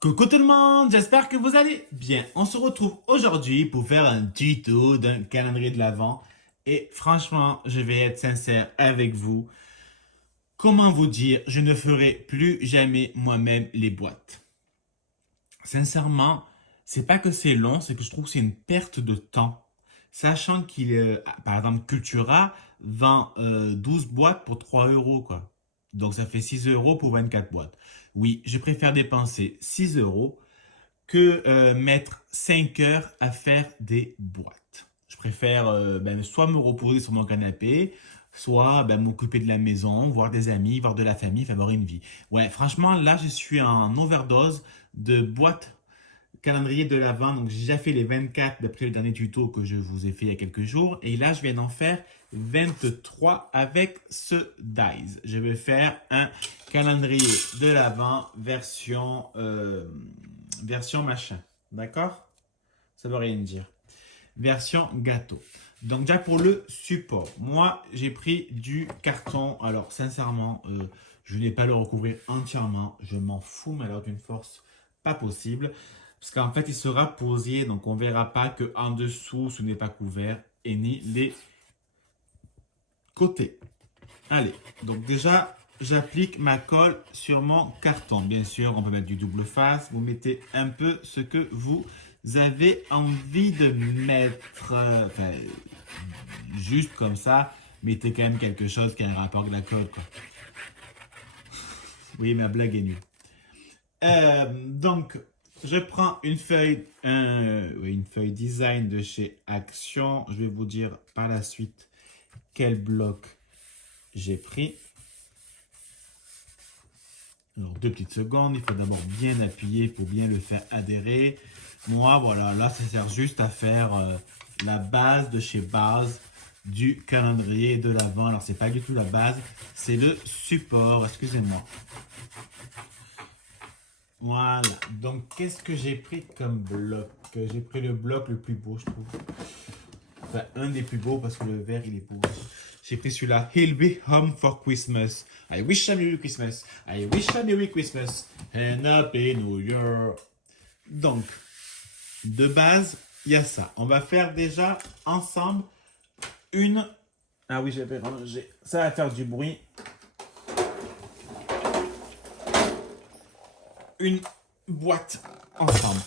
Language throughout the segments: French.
Coucou tout le monde, j'espère que vous allez bien. On se retrouve aujourd'hui pour faire un tuto d'un calendrier de l'Avent. Et franchement, je vais être sincère avec vous. Comment vous dire, je ne ferai plus jamais moi-même les boîtes. Sincèrement, c'est pas que c'est long, c'est que je trouve que c'est une perte de temps. Sachant par exemple, Cultura vend 12 boîtes pour 3 euros, quoi. Donc ça fait 6 euros pour 24 boîtes. Oui, je préfère dépenser 6 euros que mettre 5 heures à faire des boîtes. Je préfère soit me reposer sur mon canapé, soit m'occuper de la maison, voir des amis, voir de la famille, faire avoir une vie. Ouais, franchement, là, je suis en overdose de boîtes calendrier de l'Avent. Donc, j'ai déjà fait les 24 d'après le dernier tuto que je vous ai fait il y a quelques jours. Et là, je viens d'en faire 23 avec ce Dice. Je vais faire un calendrier de l'Avent version machin. D'accord? Ça veut rien dire. Version gâteau. Donc, déjà pour le support, moi, j'ai pris du carton. Alors, sincèrement, je n'ai pas le recouvrir entièrement. Je m'en fous, mais alors d'une force pas possible. Parce qu'en fait, il sera posé, donc on ne verra pas qu'en dessous, ce n'est pas couvert, et ni les côtés. Allez, donc déjà, j'applique ma colle sur mon carton. Bien sûr, on peut mettre du double face. Vous mettez un peu ce que vous avez envie de mettre. Enfin, juste comme ça, mettez quand même quelque chose qui a un rapport avec la colle, quoi. Oui, ma blague est nulle. Donc, je prends une feuille design de chez Action. Je vais vous dire par la suite quel bloc j'ai pris. Alors, 2 petites secondes. Il faut d'abord bien appuyer pour bien le faire adhérer. Moi, voilà, là, ça sert juste à faire la base de chez Base du calendrier de l'Avent. Alors, c'est pas du tout la base, c'est le support. Excusez-moi. Voilà. Donc, qu'est-ce que j'ai pris comme bloc? J'ai pris le bloc le plus beau, je trouve. Enfin, un des plus beaux parce que le vert, il est beau. J'ai pris celui-là. He'll be home for Christmas. I wish a Merry Christmas. I wish a Merry Christmas. And Happy New Year. Donc, de base, il y a ça. On va faire déjà ensemble une... Ah oui, j'avais rangé. Ça va faire du bruit. Une boîte ensemble.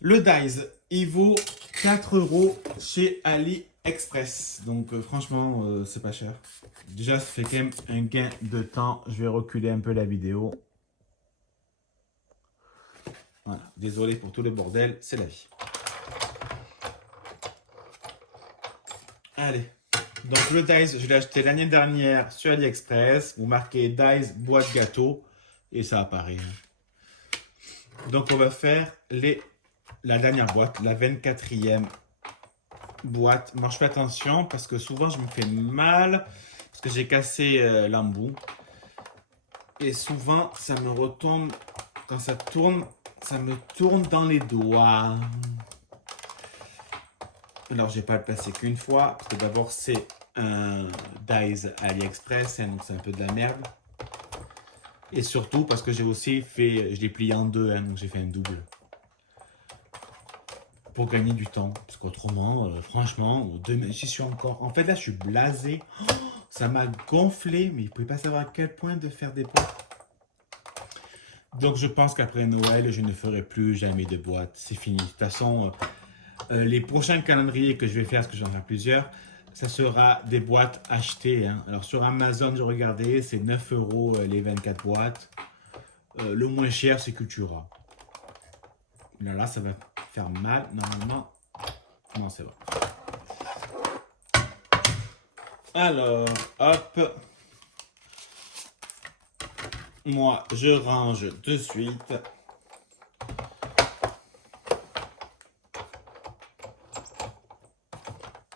Le Dice, il vaut 4 euros chez AliExpress. Donc franchement, c'est pas cher. Déjà, ça fait quand même un gain de temps. Je vais reculer un peu la vidéo. Voilà, désolé pour tout le bordel, c'est la vie. Allez, donc le Dice, je l'ai acheté l'année dernière sur AliExpress. Vous marquez Dice boîte gâteau et ça apparaît. Donc on va faire la dernière boîte, la 24e boîte. Moi je fais attention parce que souvent je me fais mal parce que j'ai cassé l'embout. Et souvent ça me retombe, quand ça tourne, ça me tourne dans les doigts. Alors je vais pas le passer qu'une fois parce que d'abord c'est un Dice AliExpress, hein, donc c'est un peu de la merde. Et surtout parce que j'ai aussi fait, je l'ai plié en deux, hein, donc j'ai fait un double. Pour gagner du temps. Parce qu'autrement, franchement, demain, j'y suis encore. En fait, là, je suis blasé. Oh, ça m'a gonflé, mais vous pouvez pas savoir à quel point de faire des boîtes. Donc, je pense qu'après Noël, je ne ferai plus jamais de boîtes. C'est fini. De toute façon, les prochains calendriers que je vais faire, parce que j'en ai plusieurs, ça sera des boîtes achetées, hein. Alors, sur Amazon, je regardais, c'est 9 euros les 24 boîtes. Le moins cher, c'est Cultura. Là, ça va faire mal. Normalement, non, c'est vrai. Alors, hop. Moi, je range de suite.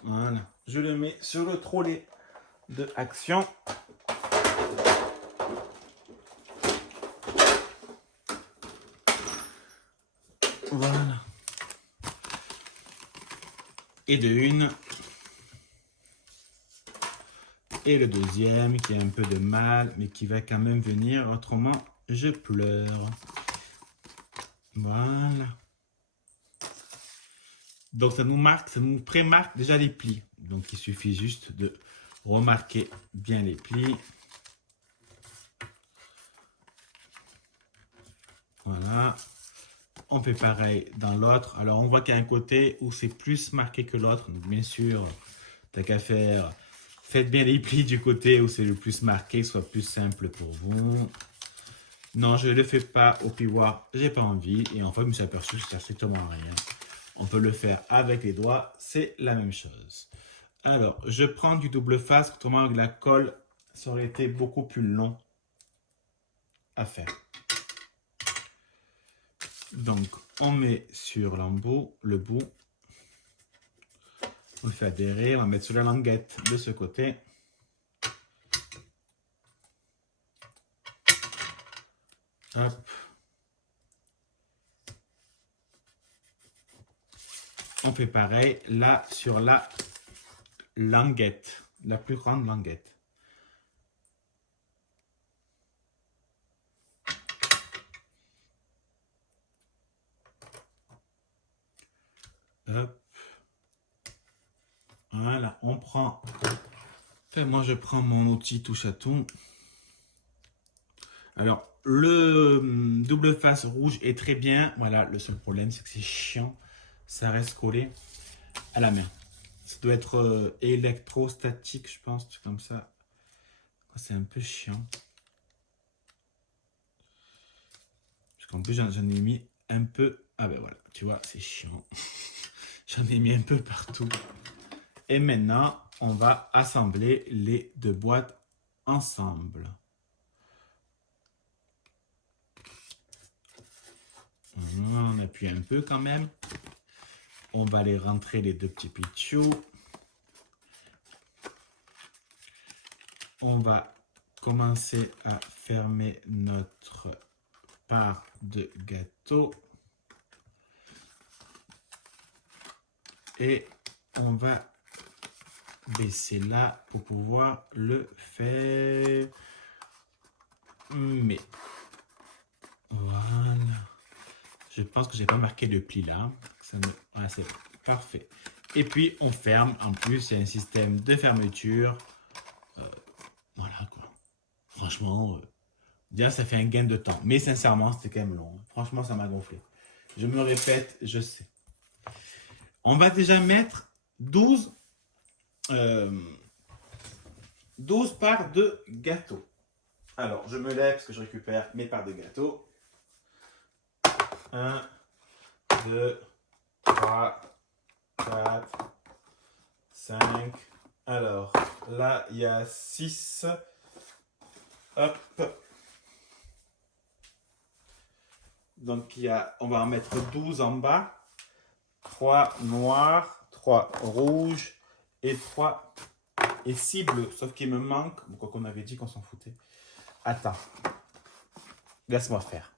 Voilà. Je le mets sur le trolley de Action. Voilà. Et de une. Et le deuxième qui a un peu de mal, mais qui va quand même venir, autrement je pleure. Voilà. Donc ça nous marque, ça nous pré-marque déjà les plis. Donc il suffit juste de remarquer bien les plis. Voilà. On fait pareil dans l'autre. Alors on voit qu'il y a un côté où c'est plus marqué que l'autre. Donc bien sûr, t'as qu'à faire. Faites bien les plis du côté où c'est le plus marqué, soit plus simple pour vous. Non, je ne le fais pas au pivoire, j'ai pas envie. Et en fait, je me suis aperçu que ça sert strictement à rien. On peut le faire avec les doigts, c'est la même chose. Alors, je prends du double face, autrement avec la colle, ça aurait été beaucoup plus long à faire. Donc, on met sur l'embout, le bout. On le fait adhérer, on va mettre sur la languette de ce côté. Hop. On fait pareil là sur la languette, la plus grande languette. Hop. Voilà, on prend. Enfin, moi, je prends mon outil touche à tout. Alors, le double face rouge est très bien. Voilà, le seul problème, c'est que c'est chiant. Ça reste collé à la main. Ça doit être électrostatique, je pense, tout comme ça. C'est un peu chiant. Parce qu'en plus, j'en ai mis un peu. Ah ben voilà, tu vois, c'est chiant. J'en ai mis un peu partout. Et maintenant, on va assembler les deux boîtes ensemble. On appuie un peu quand même. On va les rentrer les deux petits pitchous. On va commencer à fermer notre part de gâteau. Et on va baisser là pour pouvoir le faire. Mais voilà. Je pense que j'ai pas marqué de pli là. Voilà, c'est parfait. Et puis on ferme. En plus, il y a un système de fermeture. Voilà quoi. Franchement, déjà ça fait un gain de temps. Mais sincèrement, c'était quand même long. Franchement, ça m'a gonflé. Je me répète, je sais. On va déjà mettre 12 parts de gâteau. Alors, je me lève parce que je récupère mes parts de gâteau. 1, 2, 3, 4, 5. Alors, là, il y a 6. Hop. Donc, on va en mettre 12 en bas. 3 noirs, 3 rouges et 3 et 6 bleus. Sauf qu'il me manque, quoi qu'on avait dit qu'on s'en foutait. Attends. Laisse-moi faire.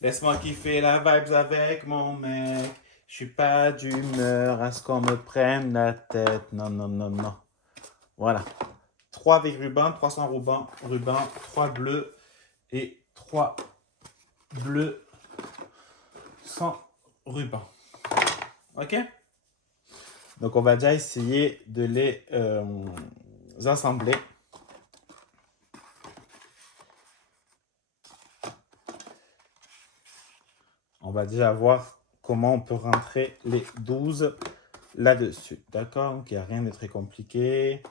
Laisse-moi kiffer la vibes avec mon mec. Je suis pas d'humeur à ce qu'on me prenne la tête. Non, non, non, non. Voilà. 3 avec ruban, 300 rubans, 3 bleus et 3 bleus sans ruban. Ok? Donc, on va déjà essayer de les assembler. On va déjà voir comment on peut rentrer les 12 là-dessus. D'accord? Donc, il n'y a rien de très compliqué.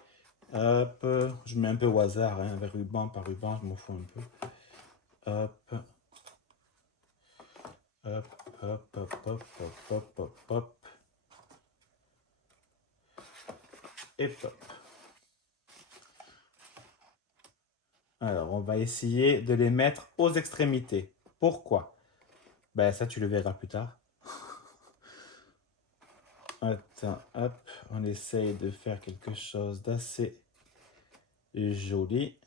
Hop, je mets un peu au hasard, hein, avec ruban par ruban, je m'en fous un peu. Hop. Hop, hop, hop, hop, hop, hop, hop, hop. Et hop. Alors, on va essayer de les mettre aux extrémités. Pourquoi? Ben, ça, tu le verras plus tard. Attends, hop, on essaye de faire quelque chose d'assez joli.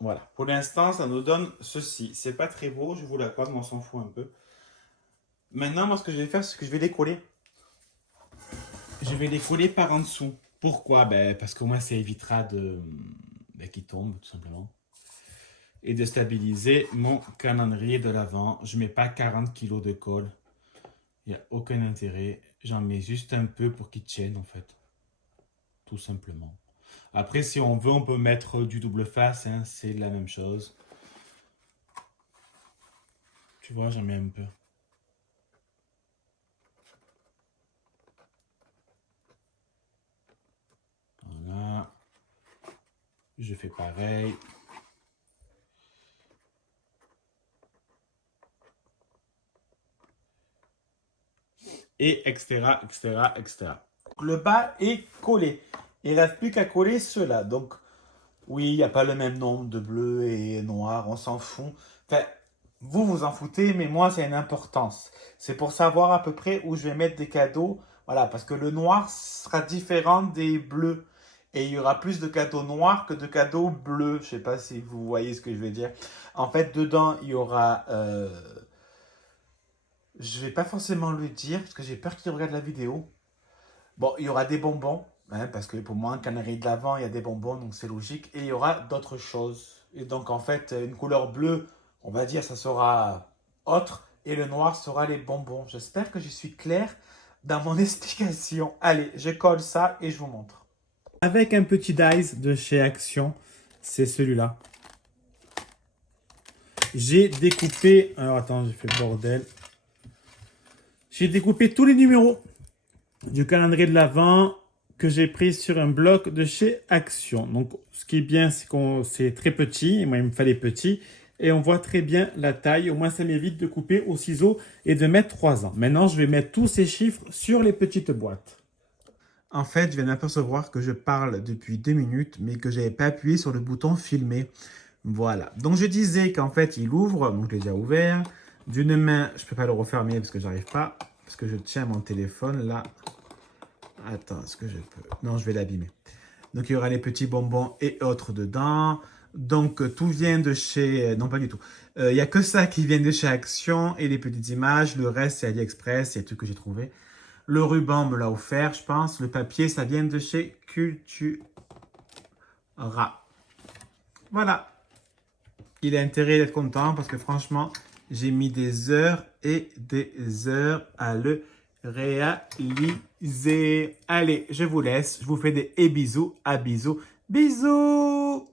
Voilà, pour l'instant, ça nous donne ceci. C'est pas très beau, je vous l'accorde, mais on s'en fout un peu. Maintenant, moi, ce que je vais faire, c'est que je vais les coller. Je vais les coller par en dessous. Pourquoi? Ben, parce que moi, ça évitera de qu'ils tombent, tout simplement. et de stabiliser mon calendrier de l'Avent. Je ne mets pas 40 kilos de colle. Il n'y a aucun intérêt. J'en mets juste un peu pour qu'il tienne en fait. Tout simplement. Après, si on veut, on peut mettre du double face. Hein, c'est la même chose. Tu vois, j'en mets un peu. Voilà. Je fais pareil. Et etc., etc., etc. Le bas est collé. Il ne reste plus qu'à coller cela. Donc, oui, il n'y a pas le même nombre de bleu et noir, on s'en fout. Enfin, vous vous en foutez, mais moi, c'est une importance. C'est pour savoir à peu près où je vais mettre des cadeaux. Voilà, parce que le noir sera différent des bleus. Et il y aura plus de cadeaux noirs que de cadeaux bleus. Je ne sais pas si vous voyez ce que je veux dire. En fait, dedans, il y aura... je ne vais pas forcément le dire, parce que j'ai peur qu'il regarde la vidéo. Bon, il y aura des bonbons, hein, parce que pour moi, un canari de l'Avent, il y a des bonbons, donc c'est logique. Et il y aura d'autres choses. Et donc, en fait, une couleur bleue, on va dire, ça sera autre. Et le noir sera les bonbons. J'espère que je suis clair dans mon explication. Allez, je colle ça et je vous montre. Avec un petit dice de chez Action, c'est celui-là. J'ai découpé... Alors, attends, j'ai fait le bordel. J'ai découpé tous les numéros du calendrier de l'Avent que j'ai pris sur un bloc de chez Action. Donc, ce qui est bien, c'est qu'on c'est très petit. Moi, il me fallait petit. Et on voit très bien la taille. Au moins, ça m'évite de couper au ciseau et de mettre 3 ans. Maintenant, je vais mettre tous ces chiffres sur les petites boîtes. En fait, je viens d'apercevoir que je parle depuis 2 minutes, mais que je n'avais pas appuyé sur le bouton filmer. Voilà. Donc, je disais qu'en fait, il ouvre. Donc, je l'ai déjà ouvert. D'une main, je ne peux pas le refermer parce que j'arrive pas. Parce que je tiens mon téléphone là. Attends, est-ce que je peux... Non, je vais l'abîmer. Donc, il y aura les petits bonbons et autres dedans. Donc, tout vient de chez... Non, pas du tout. Il n'y a que ça qui vient de chez Action et les petites images. Le reste, c'est AliExpress. Il y a tout que j'ai trouvé. Le ruban me l'a offert, je pense. Le papier, ça vient de chez Cultura. Voilà. Il a intérêt d'être content parce que franchement, j'ai mis des heures et des heures à le réaliser. Allez, je vous laisse. Je vous fais des bisous. À bisous. Bisous!